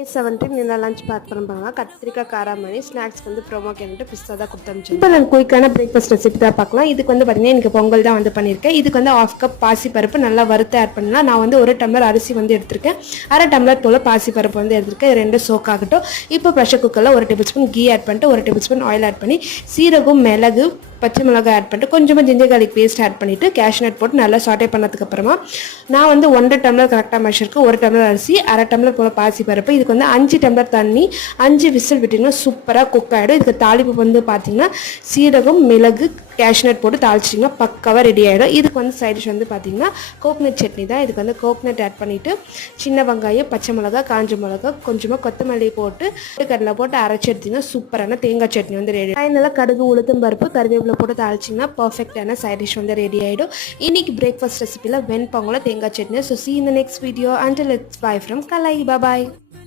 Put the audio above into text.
A17 இந்த lunch back பண்ணுறாங்க. கத்திரிக்காய் காராமணி ஸ்நாக்ஸ்க்கு வந்து ப்ரோமோ கேட்டு பிஸ்தா தான் கொடுத்து அனுப்பிச்சு. இப்போ நான் குயிக்கான பிரேக்ஃபாஸ்ட் ரெசிபி தான் பார்க்கலாம். இதுக்கு வந்து பார்த்தீங்கன்னா எனக்கு பொங்கல் தான் வந்து பண்ணியிருக்கேன். இதுக்கு வந்து 1/2 கப் பாசி பருப்பு நல்லா வறுத்து ஆட் பண்ணலாம். நான் வந்து 1 டம்ளர் அரிசி வந்து எடுத்திருக்கேன். 1/2 டம்ளர் போல் பாசி பருப்பு வந்து எடுத்திருக்கேன். 2 சோக் ஆகட்டும். இப்போ ப்ரெஷர் குக்கரில் 1 டேபிள் ஸ்பூன் கீ ஆட் பண்ணிட்டு 1 டேபிள் ஸ்பூன் ஆயில் ஆட் பண்ணி சீரகம் மிளகு பச்சை மிளகாய் ஆட் பண்ணிட்டு கொஞ்சமாக ஜிஞ்சர் கார்லிக் பேஸ்ட் ஆட் பண்ணிவிட்டு கேஷ்நட் போட்டு நல்லா சாட்டே பண்ணதுக்கப்புறமா நான் வந்து 1 டம்ளர் கரெக்டாக மெஷருக்கு 1 டம்ளர் அரிசி 1/2 டம்ளர் போல் பாசி பருப்பு இதுக்கு வந்து 5 டம்ளர் தண்ணி 5 விசில் விட்டிங்கன்னா சூப்பராக குக் ஆகிடும். இதுக்கு தாளிப்பு வந்து பார்த்திங்கன்னா சீரகம் மிளகு கேஷ்நட் போட்டு தாளிச்சிட்டிங்கன்னா பக்காவாக ரெடி ஆகிடும். இதுக்கு வந்து சைட் டிஷ் வந்து பார்த்திங்கன்னா கோகனட் சட்னி தான். இதுக்கு வந்து கோகனட் ஆட் பண்ணிவிட்டு சின்ன வெங்காயம் பச்சை மிளகா காஞ்ச மிளகா கொஞ்சமாக கொத்தமல்லி போட்டு கடலை போட்டு அரைச்சி எடுத்திங்கன்னா சூப்பரான தேங்காய் சட்னி வந்து ரெடி. ஃபைனலாக கடுகு உளுத்தம் பருப்பு கருவேப்பிலை போட்டு தாளிச்சிங்கன்னா பர்ஃபெக்டான சைட் டிஷ் வந்து ரெடி ஆகிடும். இன்றைக்கி பிரேக்ஃபாஸ்ட் ரெசிபியில் வெண்பொங்கல தேங்காய் chutney. So see in the next video. Until it's bye from Kalai. Bye bye.